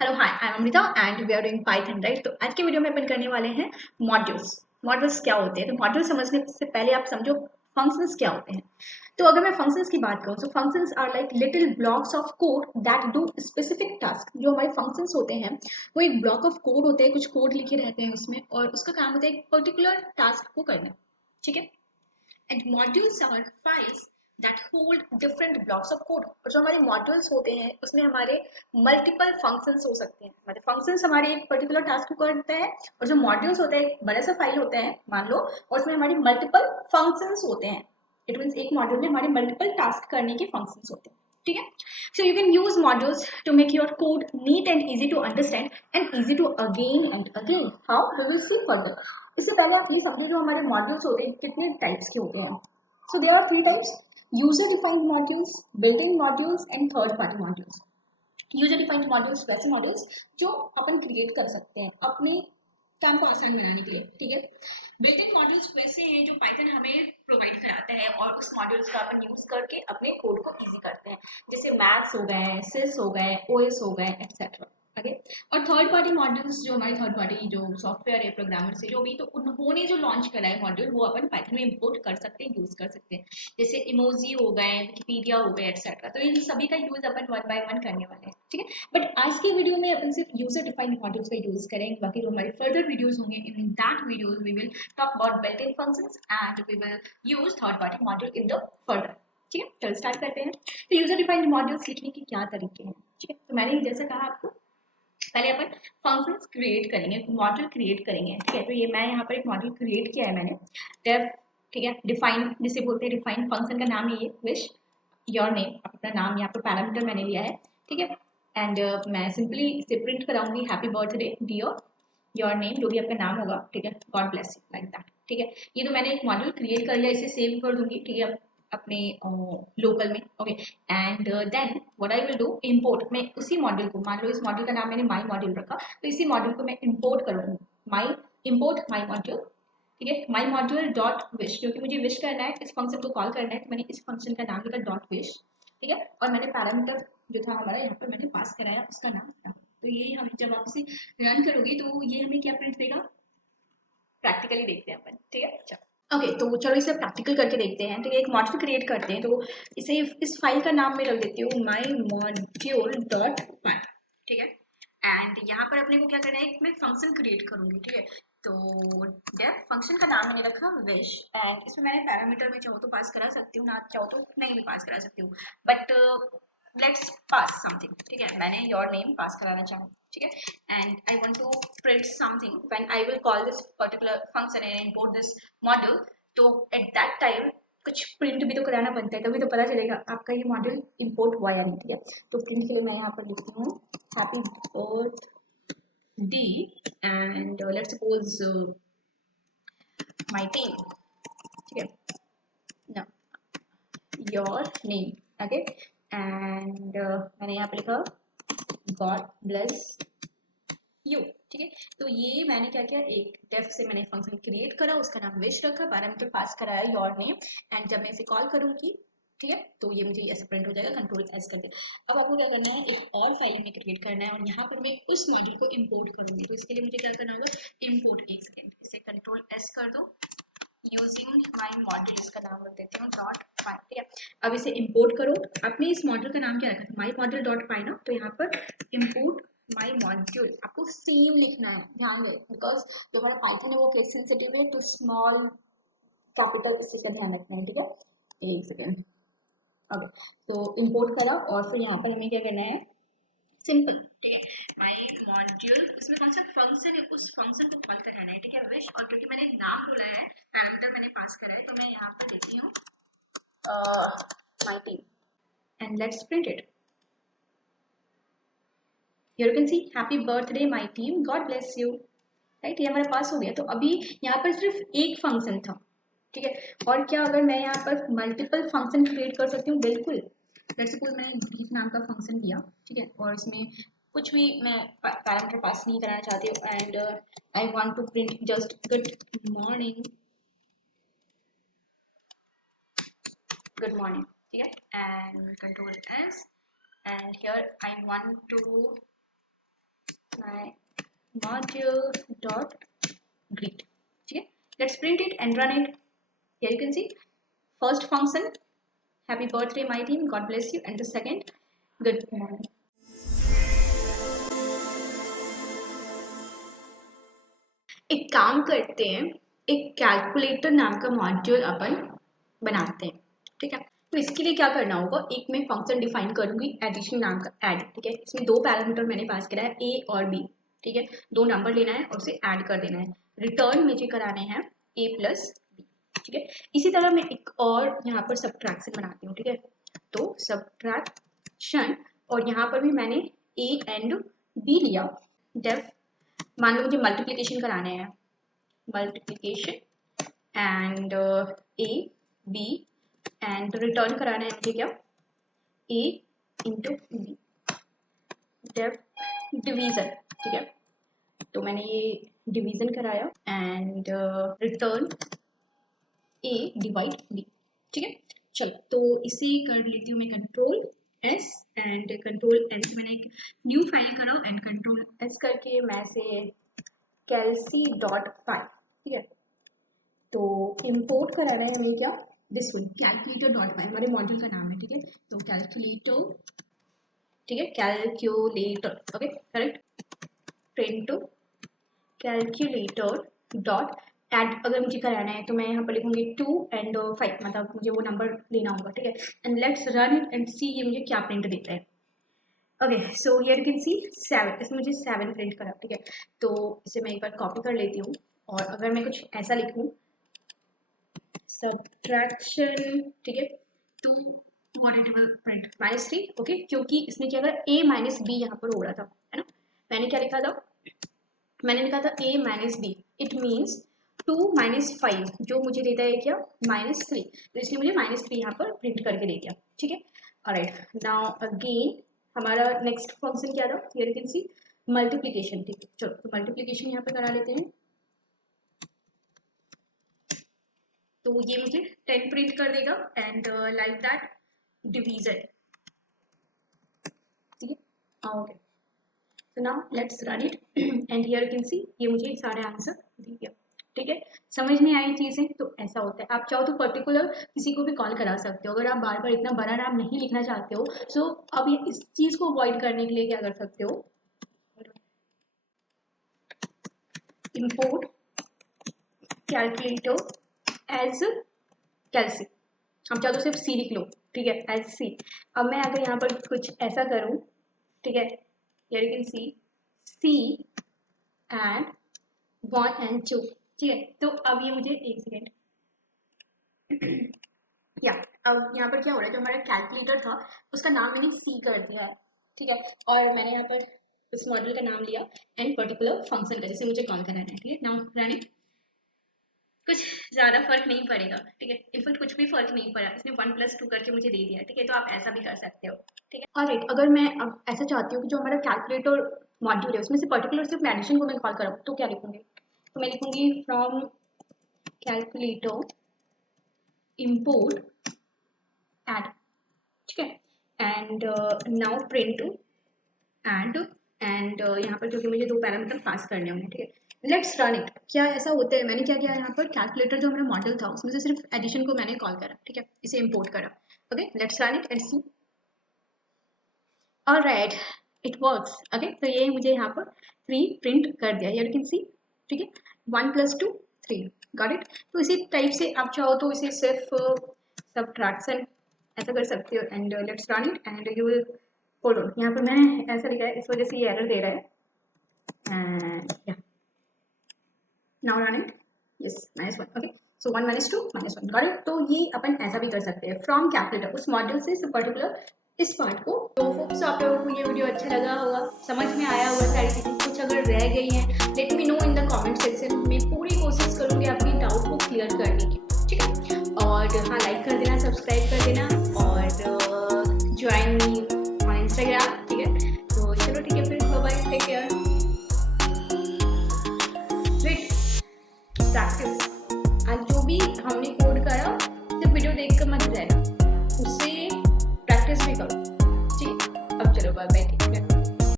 Hello hi I am Amrita and we are doing Python right. तो आज के video में अपन करने वाले हैं मॉड्यूल्स। मॉड्यूल्स क्या होते हैं? तो मॉड्यूल समझने से पहले आप समझो फंक्शंस क्या होते हैं। तो अगर मैं फंक्शंस की बात करूं तो functions are like little blocks of code that do specific task. जो हमारे फंक्शंस होते हैं वो एक ब्लॉक ऑफ कोड होते हैं, कुछ कोड लिखे रहते हैं उसमें और उसका काम होता है एक पर्टिकुलर टास्क को करना। ठीक है। And modules are files that hold different blocks of code. और जो हमारे मॉड्यूल्स होते हैं उसमें हमारे मल्टीपल फंक्शंस हो सकते हैं। हमारे फंक्शंस हमारे एक पर्टिकुलर टास्क को करते हैं और जो मॉड्यूल्स होते हैं एक बड़ा सा फाइल होता है मान लो, और उसमें हमारी मल्टीपल फंक्शंस होते हैं। इट मीन्स एक मॉड्यूल में हमारे मल्टीपल टास्क करने के फंक्शंस होते हैं। ठीक है। So you can use modules to make your code neat and easy to understand and easy to again and again. How? We will see further. इससे पहले आप ये समझो जो हमारे मॉड्यूल्स होते हैं कितने टाइप्स के होते हैं। So there are three types: user defined modules, built in modules and third party modules. User defined modules वैसे मॉड्यूल्स जो अपन क्रिएट कर सकते हैं अपने काम को आसान बनाने के लिए। ठीक है। बिल्ट इन मॉड्यूल्स वैसे हैं जो पाइथन हमें प्रोवाइड कराता है और उस मॉड्यूल्स का अपन यूज करके अपने कोड को इजी करते हैं, जैसे मैथ्स हो गए, सिस हो गए, ओएस हो गए, एक्सेट्रा। ओके। और थर्ड पार्टी मॉड्यूल्स जो हमारे थर्ड पार्टी जो सॉफ्टवेयर है प्रोग्रामर से जो भी, तो उन्होंने जो लॉन्च करा है मॉड्यूल वो अपन पाइथन में इंपोर्ट कर सकते हैं, यूज कर सकते हैं, जैसे इमोजी हो गए, विकिपीडिया हो गए, एक्सेट्रा। तो इन सभी का use upon one by one करने वाले हैं। ठीक है। बट आज की वीडियो में अपन सिर्फ यूजर डिफाइंड मॉड्यूल्स का यूज करेंगे। बाकी जो हमारे फर्दर वीडियोस होंगे in that videos we will talk about built-in functions and we will use third-party module in the further. ठीक है। चलो स्टार्ट करते हैं। तो यूजर डिफाइंड मॉड्यूल्स लिखने के क्या तरीके हैं? ठीक है। तो मैंने जैसा कहा आपको, पहले अपन फंक्शंस क्रिएट करेंगे, मॉड्यूल क्रिएट करेंगे। ठीक है। तो ये मैं यहाँ पर एक मॉड्यूल क्रिएट किया है मैंने, डेफ। ठीक है। डिफाइन जिसे बोलते हैं, डिफाइन फंक्शन का नाम है ये विश योर नेम। अपना नाम यहाँ पर पैरामीटर मैंने लिया है। ठीक है। एंड मैं सिंपली इसे प्रिंट कराऊंगी, happy birthday dear your name, जो भी आपका नाम होगा। ठीक है। God bless you like that. ठीक है। ये तो मैंने एक मॉड्यूल क्रिएट कर लिया, इसे सेव कर दूंगी। ठीक है। अपने लोकल में। Okay. And then what I will do, import. मैं उसी मॉड्यूल को, मान लो इस मॉड्यूल का नाम मैंने माई मॉड्यूल रखा, तो इसी मॉड्यूल को मैं इंपोर्ट करूंगी। माई इंपोर्ट माई मॉड्यूल। ठीक है। माई मॉड्यूल डॉट विश, क्योंकि मुझे विश करना है, इस फंक्शन को कॉल करना है, तो मैंने इस फंक्शन का नाम लिखा डॉट विश। ठीक है। और मैंने पैरामीटर जो था हमारा यहाँ पर मैंने पास कराया, उसका नाम था। तो ये हम जब आप इसे रन करोगे तो ये हमें क्या प्रिंट देगा, प्रैक्टिकली देखते हैं अपन। ठीक है। चलो ओके। तो चलो इसे प्रैक्टिकल करके देखते हैं। तो एक मॉड्यूल क्रिएट करते हैं, तो इसे इस फाइल का नाम मैं रख देती हूँ माई मॉड्यूल डॉट पाई। ठीक है। एंड यहाँ पर अपने को क्या करना है, एक मैं फंक्शन क्रिएट करूंगी। ठीक है। तो डेफ फंक्शन का नाम मैंने रखा विश, एंड इसमें मैंने पैरामीटर में चाहो तो पास करा सकती हूँ, ना चाहो तो नहीं भी पास करा सकती हूँ, बट लेट्स पास समथिंग। ठीक है। मैंने योर नेम पास कराना चाहूँ। ठीक है। and I want to print something when I will call this particular function and import this module. तो at that time कुछ प्रिंट भी तो कराना बनता है, तभी तो पता चलेगा आपका ये मॉड्यूल इंपोर्ट हुआ या नहीं। ठीक है। तो प्रिंट के लिए मैं यहाँ पर लिखती हूँ happy birthday and let's suppose my team. ठीक है ना, योर नेम। ओके। एंड मैंने यहाँ पे लिखा गॉड ब्लेस यू। ठीक है। तो ये मैंने क्या किया, एक डेफ से मैंने फंक्शन क्रिएट करा, उसका नाम विश रखा, पैरामीटर पास कराया योर नेम, एंड जब मैं इसे कॉल करूंगी, ठीक है, तो ये मुझे ऐसे प्रिंट हो जाएगा, कंट्रोल एस करके। अब आपको क्या करना है, एक और फाइल में क्रिएट करना है और यहाँ पर मैं उस मॉड्यूल को इंपोर्ट करूंगी। तो इसके लिए मुझे क्या करना होगा, इंपोर्ट। एक सेकेंड, इसे कंट्रोल एस कर दो, यूजिंग माई मॉड्यूल, इसका नाम रख देती हूँ डॉट पाई। ठीक है। अब इसे इंपोर्ट करो। आपने इस मॉड्यूल का नाम क्या रखा था, माई मॉड्यूल डॉट पाई ना, तो यहाँ पर इंपोर्ट माई मॉड्यूल आपको सेम लिखना है, ध्यान दें, बिकॉज जो हमारा पाइथन है वो केस सेंसिटिव है, तो स्मॉल कैपिटल इस चीज का ध्यान रखना है। ठीक है। एक सेकेंड। ओके। तो इंपोर्ट करा और फिर यहाँ पर हमें क्या करना है, सिंपल। ठीक है। माई मॉड्यूल, इसमें कौन सा फंक्शन है, उस फंक्शन को कॉल कराना है। ठीक है। विश, और क्योंकि मैंने नाम बोला है, पैरामीटर मैंने पास करा है, तो मैं यहाँ पर देती हूँ my team and let's print it. Here you can see happy birthday my team, God bless you. Right. ये हमारे पास हो गया। तो अभी यहाँ पर सिर्फ एक फंक्शन था। ठीक है। और क्या अगर मैं यहाँ पर मल्टीपल फंक्शन क्रिएट कर सकती हूँ? बिल्कुल। लेट्स सपोज मैंने ग्रीट नाम का फंक्शन लिया। ठीक है। और इसमें कुछ भी मैं पैरामीटर पास नहीं कराना चाहती हूँ, and I want to print just good morning, good morning. ठीक है। And control S, and here I want to my module dot greet. ठीक है, let's print it and run it. Here you can see first function happy birthday my team, God bless you, and the second good morning. एक काम करते हैं, एक calculator नाम का module अपन बनाते हैं, ठीक है। तो इसके लिए क्या करना होगा, एक मैं फंक्शन डिफाइन करूंगी एडिशन नाम का, ऐड, ठीक है। इसमें दो पैरामीटर मैंने पास करा है, ए और बी, ठीक है। दो नंबर लेना है और उसे ऐड कर देना है। रिटर्न मुझे कराने हैं ए प्लस बी, ठीक है। इसी तरह मैं एक और यहाँ पर सब्ट्रैक्शन बनाती हूँ, ठीक है। तो सब्ट्रैक्शन, और यहाँ पर भी मैंने ए एंड बी लिया। डेफ मान लो मुझे मल्टीप्लिकेशन कराने हैं, multiplication and A B, and return कराना है मुझे क्या, A into B. Def division, ठीक है। तो मैंने ये डिवीजन कराया and return A divide B, ठीक है। चलो तो इसी कर लेती हूँ मैं, control S and control N से मैंने एक न्यू फाइल करा एंड कंट्रोल एस करके मैं से कैलसी डॉट फाइल, ठीक है। तो इंपोर्ट कराना है हमें क्या, this one calculator dot file, हमारे मॉड्यूल का नाम है, ठीक है। तो कैलकुलेटर, ठीक है, calculator, okay correct. Print calculator dot add अगर मुझे कराना है तो मैं यहाँ पर लिखूंगी 2 एंड 5, मतलब मुझे वो नंबर लेना होगा, ठीक है। And let's run it and see ये मुझे क्या प्रिंट देता है। Okay so here you can see 7, इसमें मुझे 7 प्रिंट करा, ठीक है। तो इसे मैं एक बार कॉपी कर लेती हूँ, और अगर मैं कुछ ऐसा लिखूँ सब्ट्रैक्शन, ठीक है, टू व्हाटएवर प्रिंट -3, ओके, क्योंकि इसने क्या करा, a माइनस बी यहाँ पर हो रहा था, है ना। मैंने क्या लिखा था, मैंने लिखा था a minus B, it means 2 minus 5 जो मुझे देता है क्या, -3, तो इसलिए मुझे -3 यहाँ पर प्रिंट करके दे दिया, ठीक है। ऑलराइट, नाउ अगेन हमारा नेक्स्ट फंक्शन क्या था, here you can C multiplication, ठीक है। चलो तो मल्टीप्लिकेशन यहाँ पे करा लेते हैं। तो ये मुझे 10 प्रिंट कर देगा एंड लाइक दैट डिवीजन, ठीक है। Okay so now let's run it and here you can सी ये मुझे सारे आंसर दे दिया, ठीक है। समझ में आई चीजें, तो ऐसा होता है। आप चाहो तो पर्टिकुलर किसी को भी कॉल करा सकते हो, अगर आप बार बार इतना बड़ा नाम नहीं लिखना चाहते हो। सो अब ये इस चीज को अवॉइड करने के लिए क्या कर सकते हो, इंपोर्ट कैलकुलेटर एज कैलसी, हम चाहो तो सिर्फ सी लिख लो, ठीक है, एज सी। अब मैं अगर यहाँ पर कुछ ऐसा करूँ, ठीक है, here you can see C and 1 and 2, ठीक है। तो अब ये मुझे एक सेकेंड या अब यहाँ पर क्या हो रहा है, जो हमारा कैलकुलेटर था उसका नाम मैंने सी कर दिया, ठीक है। और मैंने यहाँ पर इस मॉडल का नाम लिया एंड पर्टिकुलर फंक्शन का, जैसे मुझे कॉल करना है, ठीक है। नाउ रन इट, कुछ ज़्यादा फर्क नहीं पड़ेगा, ठीक है। इनफैक्ट कुछ भी फर्क नहीं पड़ा, इसने 1 + 2 करके मुझे दे दिया, ठीक है। तो आप ऐसा भी कर सकते हो, ठीक है। और अगर मैं अब ऐसा चाहती हूँ कि जो हमारा कैलकुलेटर मॉड्यूल है उसमें से पर्टिकुलर सिर्फ एडिशन को मैं कॉल करूँ, तो क्या लिखूंगी, तो मैं लिखूंगी फ्रॉम कैलकुलेटर इंपोर्ट ऐड, ठीक है। एंड नाउ प्रिंट एंड यहाँ पर क्योंकि मुझे दो पैरामीटर पास करने होंगे, ठीक है। Let's run it. क्या ऐसा होता है, मैंने क्या किया यहाँ पर, कैलकुलेटर जो हमारा मॉडल था उसमें से सिर्फ एडिशन को मैंने कॉल करा, ठीक है, इसे इंपोर्ट करा। Okay let's run it and see. Alright it works, okay. तो ये मुझे यहाँ पर 3 प्रिंट कर दिया, यू कैन सी, ठीक है। 1 + 2 3, गॉट इट। तो इसी टाइप से आप चाहो तो इसे सिर्फ सब्ट्रैक्शन ऐसा कर सकते हो and let's run it and you will hold on. यहाँ पर मैंने ऐसा लिखा है, इस वजह से ये एरर दे रहा है एंड या now run it, yes -1, okay. So 1 - 2 -1, got it. तो ये अपन ऐसा भी कर सकते हैं फ्रॉम कैलकुलेटर, उस मॉड्यूल से पर्टिकुलर इस पार्ट को। तो होप्स आप लोगों को ये वीडियो अच्छा लगा होगा, समझ में आया होगा सारी चीज़ें। कुछ अगर रह गई हैं let me know in the comment section, मैं पूरी कोशिश करूँगी आपकी डाउट को क्लियर करने की, ठीक है। और हाँ, लाइक कर देना, सब्सक्राइब कर देना और ज्वाइन मी ऑन इंस्टाग्राम, ठीक है। तो चलो ठीक है, फिर बाय बाय, टेक केयर।